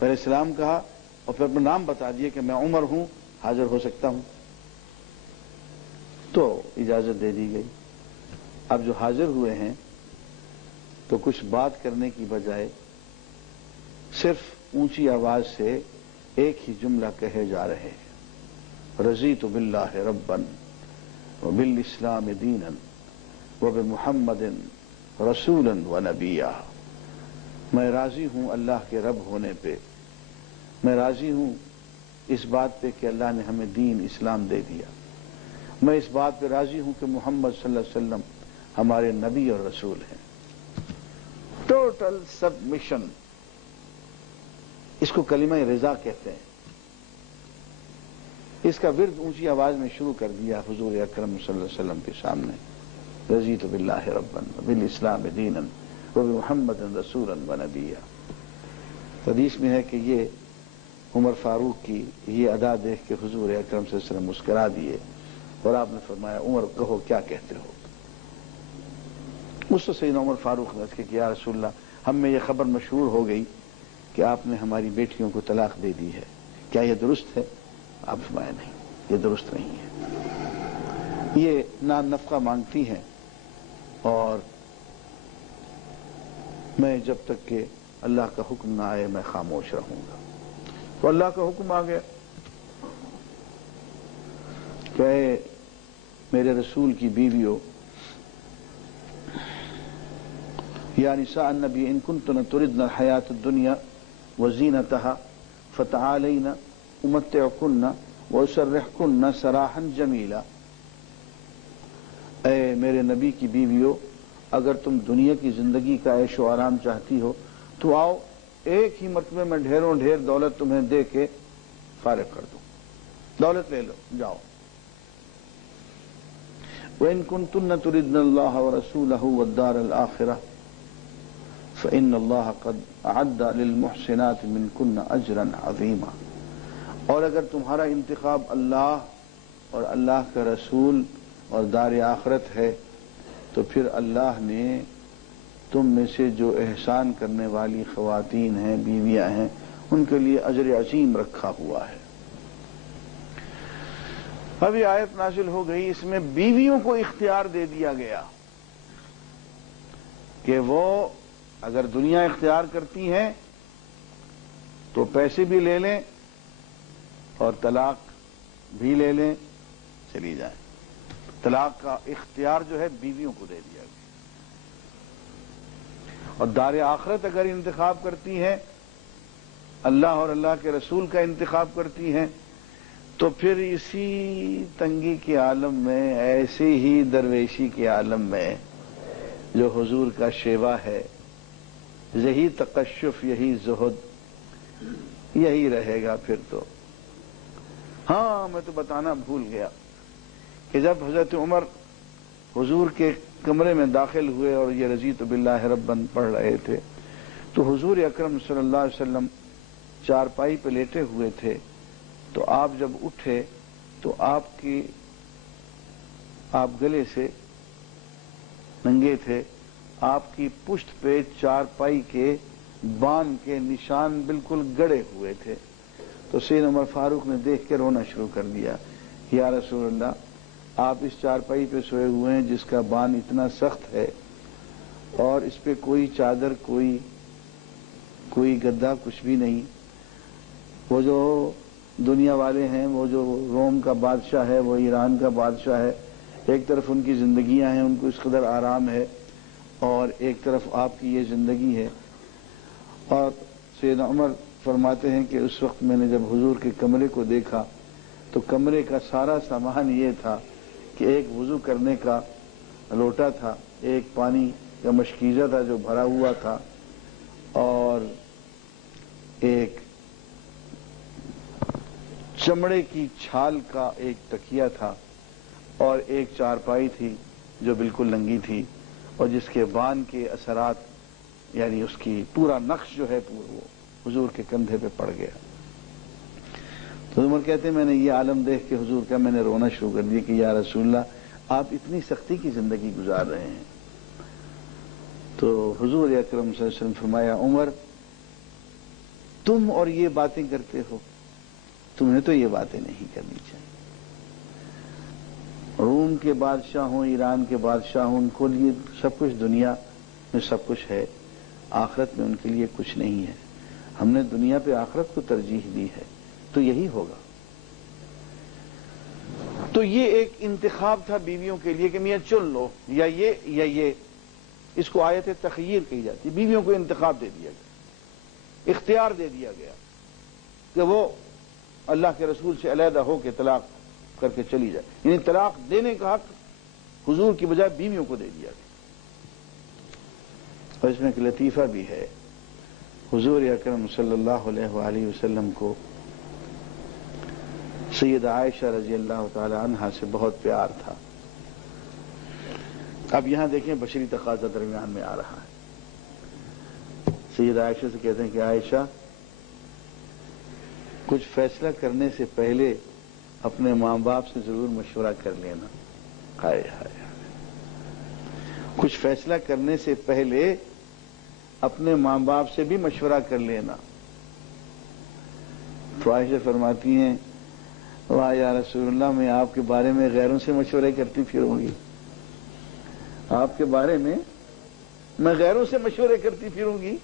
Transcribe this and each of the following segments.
پہلے سلام کہا اور پھر اپنا نام بتا دیا کہ میں عمر ہوں، حاضر ہو سکتا ہوں، تو اجازت دے دی گئی۔ اب جو حاضر ہوئے ہیں تو کچھ بات کرنے کی بجائے صرف اونچی آواز سے ایک ہی جملہ کہے جا رہے ہیں، رضیت باللہ ربا وبالاسلام دینا وبمحمد رسولا ونبیا۔ میں راضی ہوں اللہ کے رب ہونے پہ، میں راضی ہوں اس بات پہ کہ اللہ نے ہمیں دین اسلام دے دیا، میں اس بات پہ راضی ہوں کہ محمد صلی اللہ علیہ وسلم ہمارے نبی اور رسول ہیں۔ ٹوٹل سبمیشن، اس کو کلمہ رضا کہتے ہیں۔ اس کا ورد اونچی آواز میں شروع کر دیا حضور اکرم صلی اللہ علیہ وسلم کے سامنے، رضیت باللہ ربا بالاسلام دینا وبمحمد رسولا ونبیا۔ حدیث میں ہے کہ یہ عمر فاروق کی یہ ادا دیکھ کے حضور اکرم صلی اللہ علیہ وسلم مسکرا دیے اور آپ نے فرمایا عمر کہو کیا کہتے ہو۔ اس سے سیدنا عمر فاروق نے کہا کہ یا رسول اللہ ہم میں یہ خبر مشہور ہو گئی کہ آپ نے ہماری بیٹیوں کو طلاق دے دی ہے، کیا یہ درست ہے؟ آپ فرمایا نہیں، یہ درست نہیں ہے، یہ نان نفقہ مانگتی ہیں اور میں جب تک کہ اللہ کا حکم نہ آئے میں خاموش رہوں گا۔ تو اللہ کا حکم آ گیا کہ اے میرے رسول کی بیویوں، یا نساء النبی ان کنتن تردن الحیات الدنیا وزینتها فتعالین امتعکن واسرحکن سراحا جمیلا۔ اے میرے نبی کی بیویوں، اگر تم دنیا کی زندگی کا عیش و آرام چاہتی ہو تو آؤ، ایک ہی مرتبہ میں ڈھیروں ڈھیر دولت تمہیں دے کے فارغ کر دوں، دولت لے لو جاؤ۔ وَإِن كُنتُنَّ تُرِدْنَ اللَّهَ وَرَسُولَهُ وَالدَّارَ الْآخِرَةَ فَإِنَّ اللَّهَ قَدْ أَعَدَّ لِلْمُحْسِنَاتِ مِنكُنَّ أَجْرًا عَظِيمًا۔ اور اگر تمہارا انتخاب اللہ اور اللہ کا رسول اور دار آخرت ہے تو پھر اللہ نے تم میں سے جو احسان کرنے والی خواتین ہیں، بیویاں ہیں، ان کے لیے اجر عظیم رکھا ہوا ہے۔ اب یہ آیت نازل ہو گئی، اس میں بیویوں کو اختیار دے دیا گیا کہ وہ اگر دنیا اختیار کرتی ہیں تو پیسے بھی لے لیں اور طلاق بھی لے لیں، چلی جائیں۔ طلاق کا اختیار جو ہے بیویوں کو دے دیا گیا۔ اور دار آخرت اگر انتخاب کرتی ہیں، اللہ اور اللہ کے رسول کا انتخاب کرتی ہیں، تو پھر اسی تنگی کے عالم میں، ایسے ہی درویشی کے عالم میں جو حضور کا شیوا ہے، یہی تقشف، یہی زہد، یہی رہے گا پھر تو۔ ہاں میں تو بتانا بھول گیا کہ جب حضرت عمر حضور کے کمرے میں داخل ہوئے اور یہ رضیت باللہ ربا پڑھ رہے تھے تو حضور اکرم صلی اللہ علیہ وسلم چارپائی پہ لیٹے ہوئے تھے، تو آپ جب اٹھے تو آپ گلے سے ننگے تھے، آپ کی پشت پہ چارپائی کے بان کے نشان بالکل گڑے ہوئے تھے۔ تو سیدنا عمر فاروق نے دیکھ کے رونا شروع کر دیا، یا رسول اللہ آپ اس چارپائی پہ سوئے ہوئے ہیں جس کا بان اتنا سخت ہے اور اس پہ کوئی چادر، کوئی گدا، کچھ بھی نہیں۔ وہ جو دنیا والے ہیں، وہ جو روم کا بادشاہ ہے، وہ ایران کا بادشاہ ہے، ایک طرف ان کی زندگیاں ہیں، ان کو اس قدر آرام ہے، اور ایک طرف آپ کی یہ زندگی ہے۔ اور سیدنا عمر فرماتے ہیں کہ اس وقت میں نے جب حضور کے کمرے کو دیکھا تو کمرے کا سارا سامان یہ تھا کہ ایک وضو کرنے کا لوٹا تھا، ایک پانی کا مشکیزہ تھا جو بھرا ہوا تھا، اور ایک چمڑے کی چھال کا ایک تکیہ تھا، اور ایک چارپائی تھی جو بالکل ننگی تھی اور جس کے بان کے اثرات، یعنی اس کی پورا نقش جو ہے وہ حضور کے کندھے پہ پڑ گیا۔ تو عمر کہتے ہیں میں نے یہ عالم دیکھ کے حضور کا میں نے رونا شروع کر دیا کہ یا رسول اللہ آپ اتنی سختی کی زندگی گزار رہے ہیں۔ تو حضور اکرم صلی اللہ علیہ وسلم فرمایا عمر تم اور یہ باتیں کرتے ہو، تمہیں تو یہ باتیں نہیں کرنی چاہیے۔ روم کے بادشاہ ہوں، ایران کے بادشاہ ہوں، ان کو لیے سب کچھ دنیا میں سب کچھ ہے، آخرت میں ان کے لیے کچھ نہیں ہے۔ ہم نے دنیا پہ آخرت کو ترجیح دی ہے، تو یہی ہوگا۔ تو یہ ایک انتخاب تھا بیویوں کے لیے کہ میاں چن لو، یا یہ یا یہ۔ اس کو آیت تخیر کہی جاتی ہے۔ بیویوں کو انتخاب دے دیا گیا، اختیار دے دیا گیا کہ وہ اللہ کے رسول سے علیحدہ ہو کے طلاق کر کے چلی جائے، یعنی طلاق دینے کا حق حضور کی بجائے بیویوں کو دے دیا گیا۔ اور اس میں ایک لطیفہ بھی ہے، حضور اکرم صلی اللہ علیہ وآلہ وسلم کو سیدہ عائشہ رضی اللہ تعالی عنہا سے بہت پیار تھا۔ اب یہاں دیکھیں بشری تقاضا درمیان میں آ رہا ہے۔ سیدہ عائشہ سے کہتے ہیں کہ عائشہ، کچھ فیصلہ کرنے سے پہلے اپنے ماں باپ سے ضرور مشورہ کر لینا۔ ہائے ہائے، کچھ فیصلہ کرنے سے پہلے اپنے ماں باپ سے بھی مشورہ کر لینا۔ تو عائشہ فرماتی ہیں، واہ یا رسول اللہ، میں آپ کے بارے میں غیروں سے مشورے کرتی پھروں گی، آپ کے بارے میں میں غیروں سے مشورے کرتی پھروں گی،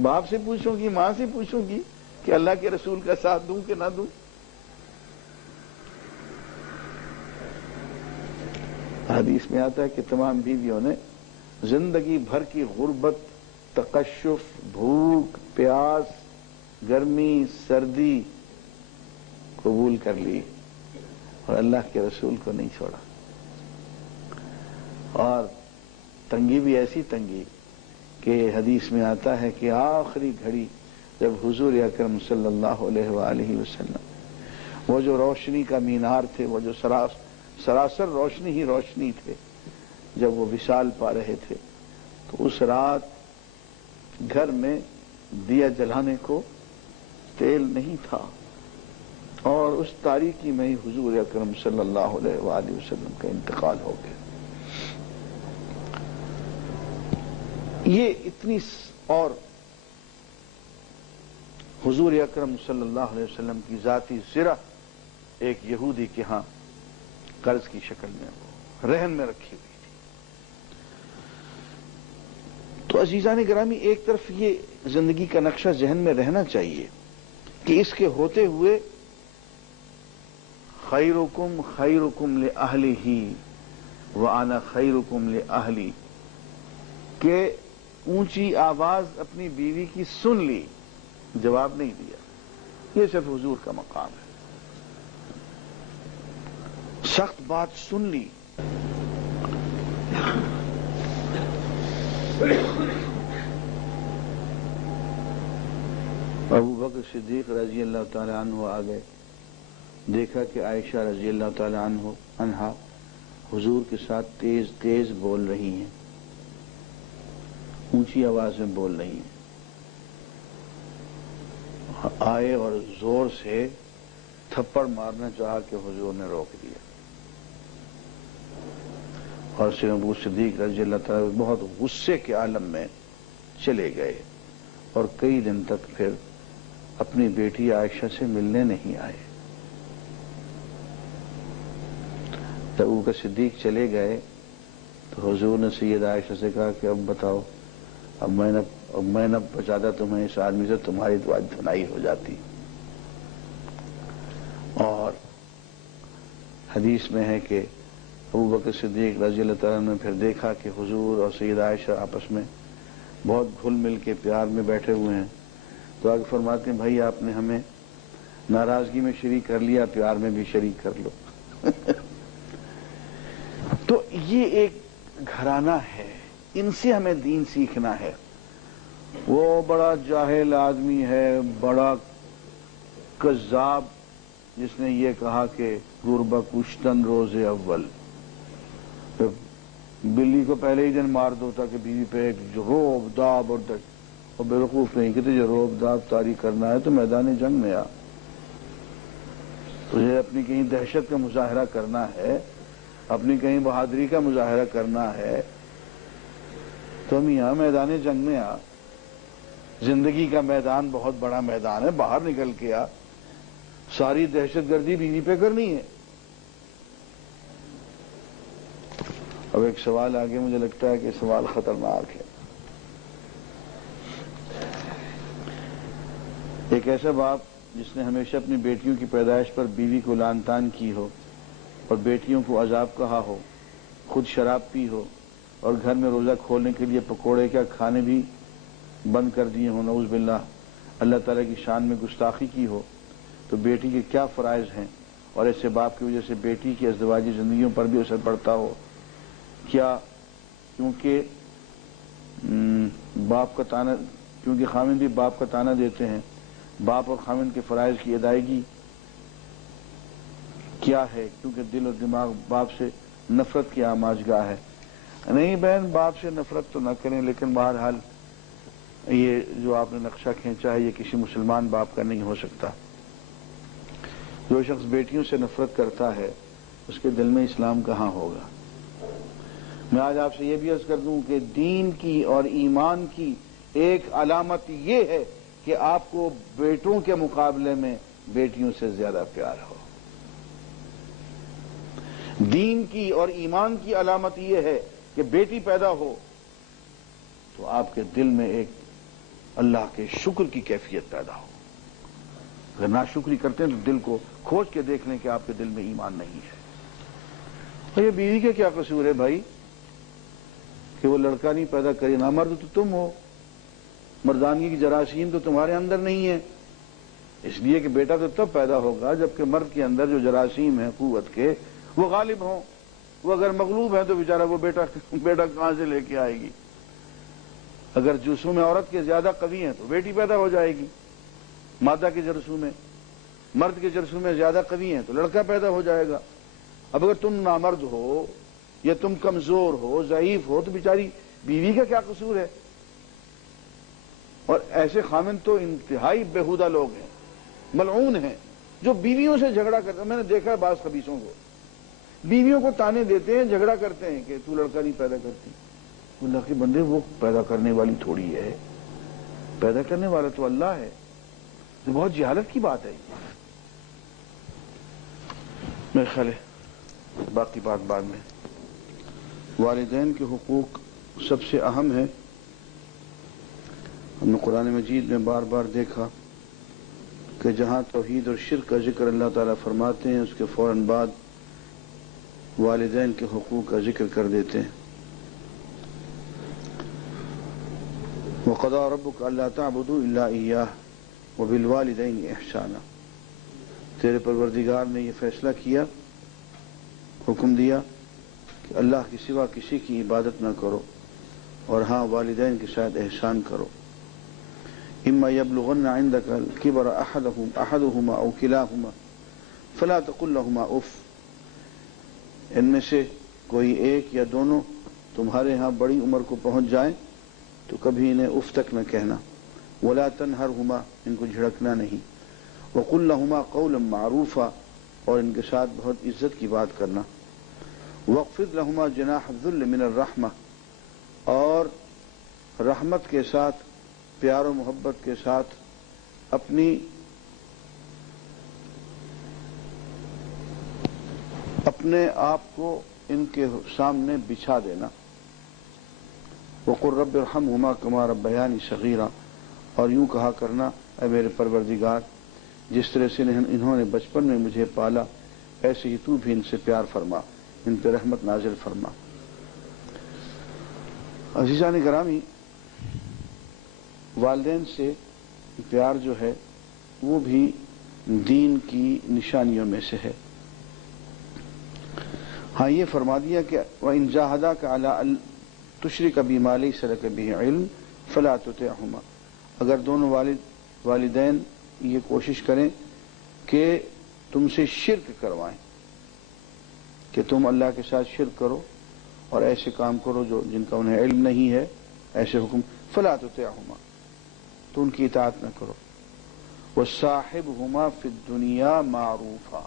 باپ سے پوچھوں گی، ماں سے پوچھوں گی کہ اللہ کے رسول کا ساتھ دوں کہ نہ دوں۔ حدیث میں آتا ہے کہ تمام بیویوں نے زندگی بھر کی غربت، تقشف، بھوک، پیاس، گرمی، سردی قبول کر لی اور اللہ کے رسول کو نہیں چھوڑا۔ اور تنگی بھی ایسی تنگی کہ حدیث میں آتا ہے کہ آخری گھڑی جب حضور اکرم صلی اللہ علیہ وآلہ وسلم وہ جو روشنی کا مینار تھے، وہ جو سراسر روشنی ہی روشنی تھے، جب وہ وصال پا رہے تھے، تو اس رات گھر میں دیا جلانے کو تیل نہیں تھا، اور اس تاریکی میں ہی حضور اکرم صلی اللہ علیہ وآلہ وسلم کا انتقال ہو گیا۔ یہ اتنی، اور حضور اکرم صلی اللہ علیہ وسلم کی ذاتی زرہ ایک یہودی کے ہاں قرض کی شکل میں رہن میں رکھی ہوئی تھی۔ تو عزیزان گرامی، ایک طرف یہ زندگی کا نقشہ ذہن میں رہنا چاہیے کہ اس کے ہوتے ہوئے خیرکم خیرکم لأہلہ وانا خیرکم لأہلی، کہ اونچی آواز اپنی بیوی کی سن لی، جواب نہیں دیا۔ یہ صرف حضور کا مقام ہے۔ سخت بات سن لی، ابو بکر صدیق رضی اللہ تعالی عنہ آ گئے، دیکھا کہ عائشہ رضی اللہ تعالی عنہا حضور کے ساتھ تیز تیز بول رہی ہیں، اونچی آواز میں بول رہی ہیں۔ آئے اور زور سے تھپڑ مارنا چاہا کہ حضور نے روک دیا، اور سیدنا ابو صدیق رضی اللہ تعالی بہت غصے کے عالم میں چلے گئے، اور کئی دن تک پھر اپنی بیٹی عائشہ سے ملنے نہیں آئے۔ جب ابو بکر صدیق چلے گئے تو حضور نے سید عائشہ سے کہا کہ اب بتاؤ، اب میں نہ بچاتا تمہیں اس آدمی سے، تمہاری دھنائی ہو جاتی۔ اور حدیث میں ہے کہ ابو بکر صدیق رضی اللہ تعالیٰ نے پھر دیکھا کہ حضور اور سید عائشہ آپس میں بہت گھل مل کے پیار میں بیٹھے ہوئے ہیں، تو آگے فرماتے ہیں بھائی آپ نے ہمیں ناراضگی میں شریک کر لیا، پیار میں بھی شریک کر لو۔ تو یہ ایک گھرانہ ہے، ان سے ہمیں دین سیکھنا ہے۔ وہ بڑا جاہل آدمی ہے، بڑا کذاب، جس نے یہ کہا کہ گربہ کشتن روز اول، بلی کو پہلے ہی دن مار دو تاکہ بیوی پہ ایک روب داب اور بیوقوف نہیں کہ تجھے روب داب طاری کرنا ہے تو میدان جنگ میں آ، تجھے اپنی کہیں دہشت کا مظاہرہ کرنا ہے، اپنی کہیں بہادری کا مظاہرہ کرنا ہے تو میاں میدان جنگ میں آ۔ زندگی کا میدان بہت بڑا میدان ہے، باہر نکل کے آ، ساری دہشت گردی بیوی پہ کرنی ہے۔ اب ایک سوال آگے مجھے لگتا ہے کہ سوال خطرناک ہے۔ ایک ایسا باپ جس نے ہمیشہ اپنی بیٹیوں کی پیدائش پر بیوی کو لعن طعن کی ہو اور بیٹیوں کو عذاب کہا ہو، خود شراب پی ہو اور گھر میں روزہ کھولنے کے لیے پکوڑے کیا کھانے بھی بند کر دیے ہوں، نعوذ باللہ، اللہ تعالیٰ کی شان میں گستاخی کی ہو، تو بیٹی کے کیا فرائض ہیں، اور ایسے باپ کی وجہ سے بیٹی کی ازدواجی زندگیوں پر بھی اثر پڑتا ہو کیا؟ کیونکہ خاوند بھی باپ کا طعنہ دیتے ہیں، باپ اور خاوند کے فرائض کی ادائیگی کیا ہے؟ کیونکہ دل اور دماغ باپ سے نفرت کی آماجگاہ ہے۔ نہیں بہن، باپ سے نفرت تو نہ کریں، لیکن بہرحال یہ جو آپ نے نقشہ کھینچا ہے یہ کسی مسلمان باپ کا نہیں ہو سکتا۔ جو شخص بیٹیوں سے نفرت کرتا ہے اس کے دل میں اسلام کہاں ہوگا؟ میں آج آپ سے یہ بھی عرض کر دوں کہ دین کی اور ایمان کی ایک علامت یہ ہے کہ آپ کو بیٹوں کے مقابلے میں بیٹیوں سے زیادہ پیار ہو۔ دین کی اور ایمان کی علامت یہ ہے کہ بیٹی پیدا ہو تو آپ کے دل میں ایک اللہ کے شکر کی کیفیت پیدا ہو۔ اگر ناشکری کرتے ہیں تو دل کو کھوج کے دیکھ لیں کہ آپ کے دل میں ایمان نہیں ہے۔ اور یہ بیوی کا کیا قصور ہے بھائی کہ وہ لڑکا نہیں پیدا کرے؟ نامرد تو تم ہو، مردانگی کی جراثیم تو تمہارے اندر نہیں ہے، اس لیے کہ بیٹا تو تب پیدا ہوگا جبکہ مرد کے اندر جو جراثیم ہیں قوت کے وہ غالب ہوں۔ وہ اگر مغلوب ہے تو بیچارہ وہ بیٹا کہاں سے لے کے آئے گی؟ اگر جرثوم عورت کے زیادہ قوی ہیں تو بیٹی پیدا ہو جائے گی، مادہ کے جرثوم میں، مرد کے جرثوم میں زیادہ قوی ہیں تو لڑکا پیدا ہو جائے گا۔ اب اگر تم نامرد ہو یا تم کمزور ہو، ضعیف ہو، تو بیچاری بیوی کا کیا قصور ہے؟ اور ایسے خامند تو انتہائی بےہودہ لوگ ہیں، ملعون ہیں، جو بیویوں سے جھگڑا کرتے ہیں۔ میں نے دیکھا ہے بعض خبیثوں کو، بیویوں کو تانے دیتے ہیں، جھگڑا کرتے ہیں کہ تو لڑکا نہیں پیدا کرتی۔ اللہ کے بندے، وہ پیدا کرنے والی تھوڑی ہے، پیدا کرنے والا تو اللہ ہے۔ یہ بہت جہالت کی بات ہے۔ میرے خیال ہے باقی بات بعد میں۔ والدین کے حقوق سب سے اہم ہے۔ ہم نے قرآن مجید میں بار بار دیکھا کہ جہاں توحید اور شرک کا ذکر اللہ تعالیٰ فرماتے ہیں اس کے فوراً بعد والدین کے حقوق کا ذکر کر دیتے ہیں۔ وَقَضَىٰ رَبُّكَ أَلَّا تَعْبُدُوا إِلَّا إِيَّاهُ وَبِالْوَالِدَيْنِ إِحْسَانًا۔ تیرے پروردگار نے یہ فیصلہ کیا، حکم دیا کہ اللہ کے سوا کسی کی عبادت نہ کرو، اور ہاں والدین کے ساتھ احسان کرو۔ اما يبلغن عندك الكبر احدهما او كلاهما فلا تقل لهما اف۔ ان میں سے کوئی ایک یا دونوں تمہارے ہاں بڑی عمر کو پہنچ جائیں تو کبھی انہیں اف تک نہ کہنا۔ ولا تنهرهما، ان کو جھڑکنا نہیں۔ وقل لهما قولا معروفا، اور ان کے ساتھ بہت عزت کی بات کرنا۔ واخفض لهما جناح الذل من الرحمہ، اور رحمت کے ساتھ، پیار و محبت کے ساتھ اپنے آپ کو ان کے سامنے بچھا دینا۔ وقل رب ارحمہما کما ربیانی صغیرا، اور یوں کہا کرنا اے میرے پروردگار جس طرح سے انہوں نے بچپن میں مجھے پالا ایسے ہی تو بھی ان سے پیار فرما، ان پہ رحمت نازل فرما۔ عزیزان گرامی، والدین سے پیار جو ہے وہ بھی دین کی نشانیوں میں سے ہے۔ ہاں یہ فرما دیا کہ وَإِن جَاهَدَاكَ عَلَىٰ أَن تُشْرِكَ بِي مَا لَيْسَ لَكَ بِهِ عِلْمٌ فَلَا تُطِعْهُمَا۔ اگر دونوں والدین یہ کوشش کریں کہ تم سے شرک کروائیں، کہ تم اللہ کے ساتھ شرک کرو اور ایسے کام کرو جن کا انہیں علم نہیں ہے، ایسے حکم، فَلَا تُطِعْهُمَا، تو ان کی اطاعت نہ کرو۔ وَصَاحِبْهُمَا فِي الدُّنْيَا مَعْرُوفًا،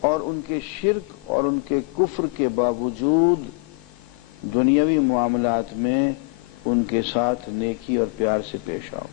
اور ان کے شرک اور ان کے کفر کے باوجود دنیاوی معاملات میں ان کے ساتھ نیکی اور پیار سے پیش آؤ۔